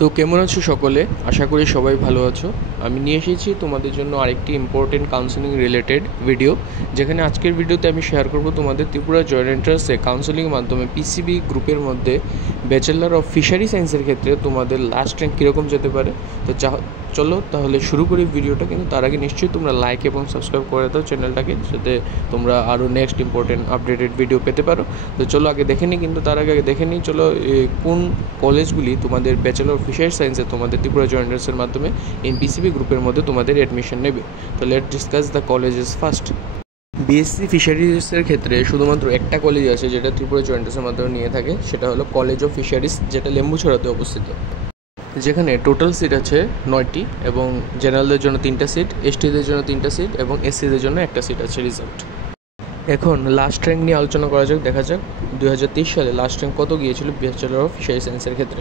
তো কেমন আছো সকলে? আশা করি সবাই ভালো আছো। আমি নিয়ে এসেছি তোমাদের জন্য আরেকটি ইম্পর্টেন্ট কাউন্সেলিং রিলেটেড ভিডিও, যেখানে আজকের ভিডিওতে আমি শেয়ার করব তোমাদের ত্রিপুরা জয়েন্ট এন্ট্রান্সে কাউন্সেলিংয়ের মাধ্যমে পিসিবি গ্রুপের মধ্যে ব্যাচেলর অফ ফিশারি সায়েন্সের ক্ষেত্রে তোমাদের লাস্ট র্যাঙ্ক কীরকম যেতে পারে। তো চলো তাহলে শুরু করি ভিডিওটা, কিন্তু তার আগে নিশ্চয়ই তোমরা লাইক এবং সাবস্ক্রাইব করে দাও চ্যানেলটাকে, যাতে তোমরা আরও নেক্সট ইম্পর্টেন্ট আপডেটেড ভিডিও পেতে পারো। তো চলো আগে দেখে নিই, কিন্তু তার আগে দেখে নিই চলো কোন কলেজগুলি তোমাদের ব্যাচেলর অফ ফিশারি সায়েন্সে তোমাদের ত্রিপুরা জয়েন্ট এন্ট্রান্সের মাধ্যমে পিসিবি গ্রুপের মধ্যে তোমাদের অ্যাডমিশন নেবে। তো let discuss the colleges first. BSc ফিশারিজের ক্ষেত্রে শুধুমাত্র একটা কলেজ আছে যেটা ত্রিপুরা জয়েন্ট এন্ট্রান্সের মাধ্যমে নিয়ে থাকে, সেটা হলো কলেজ অফ ফিশারিজ, যেটা লেম্বুছড়াতে অবস্থিত, যেখানে টোটাল সিট আছে 9টি এবং জেনারেলদের জন্য 3টা সিট, এসটিদের জন্য 3টা সিট এবং এসসিদের জন্য একটা সিট আছে রিজার্ভড। এখন লাস্ট র্যাঙ্ক নিয়ে আলোচনা করা যাক। দেখা যাক 2023 সালে লাস্ট র্যাঙ্ক কত গিয়েছিল ব্যাচেলর অফ ফিশারি সায়েন্সের ক্ষেত্রে।